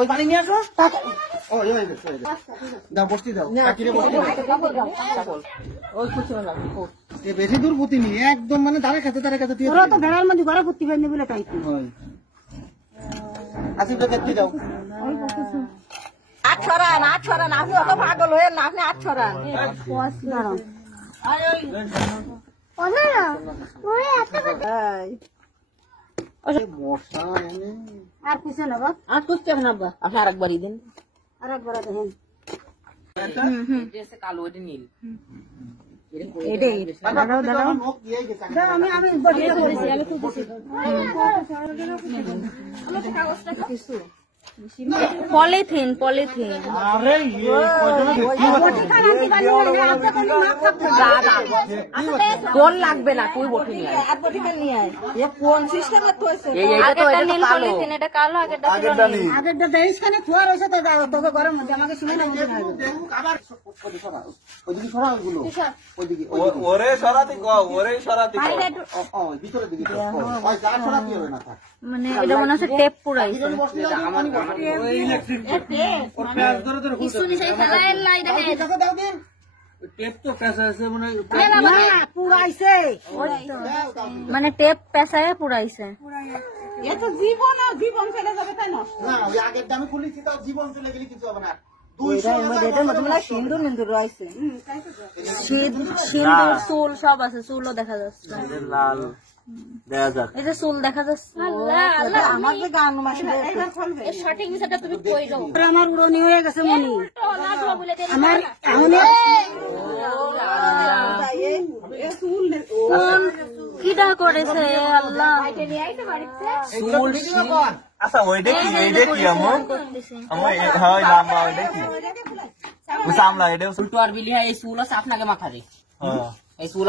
ওই পানি নিয়ে আসো। দাও বসতি দাও, বেশি দূর পুঁতি নি, একদম মানে ধারে কাছে ওরা তো ভেড়ার মধ্যে ঘরে পুঁতি ফেলনি বলে তাই আসিফটা দেখতে দাও। আট ছড়ান আপনি অত পাগল হয়ে না, আপনি আট ছড়ান আর কিছু না বাবা, আর করতে হবে না বাবা, আপনি আর একবারই দিন, আর একবার দেখেন কালো এটা নীল পলিথিন কোন লাগবে না, তুই বটি নিয়ে কোন সিস্টেম পলিথিন, এটা কালো, আগেরটা এইখানে খোয়া রয়েছে তো তোকে গরম মধ্যে আমাকে শুনে না ওরে সরাতে ভিতরে দিকে মানে এটা মনে হচ্ছে টেপ পুরাইছে। মানে টেপ পেঁচায় পুরাইছে। জীবন চলে যাবে তাই না, আগের দামে খুলেছি তাও জীবন চলে গেলে কিছু হবে না। সিন্দুর চুল সব আছে, চুলও দেখা যাচ্ছে, লাল এই যে চুল দেখা যাচ্ছে। আমার উড়নি হয়ে গেছে মনি, আমার কিটা করেছে আল্লাহ। আচ্ছা ওইটা কি, এইটা কি আমার হয় লাম্বা, ওইটা কি সামলা, এটা উল্টো আর বিলি হয়, এই চুল আছে আপনাকে মাথা রে, এই চুল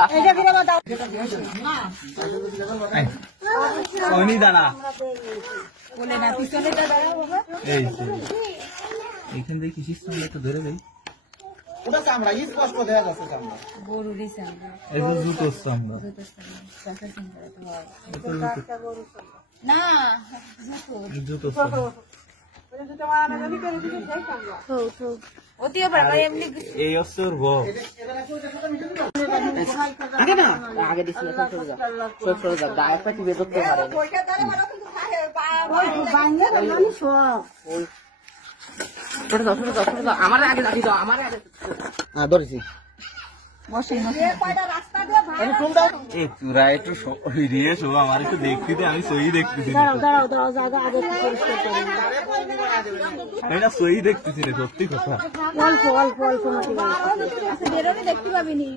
দাঁড়া এইখান থেকে কিসির সঙ্গে একটু ধরে দেয়, ওটা চামড়া স্পষ্ট দেখা যাচ্ছে, চামড়া গরুরই চামড়া, এই জুতোর চামড়া না জুতোর চামড়া এই হচ্ছে ওর বউ। আগে দিচ্ছি, সরে যাক, গায়ে পাটি বের করতে পারে আমার আগে যাচ্ছি তো, আমার আগে ধরেছি তোরা একটু আমার একটু দেখতে দে, আমি সই দেখতেছি, এটা সই দেখতেছি রে, সত্যি কথা। অল্প দেখতে পাবিনি।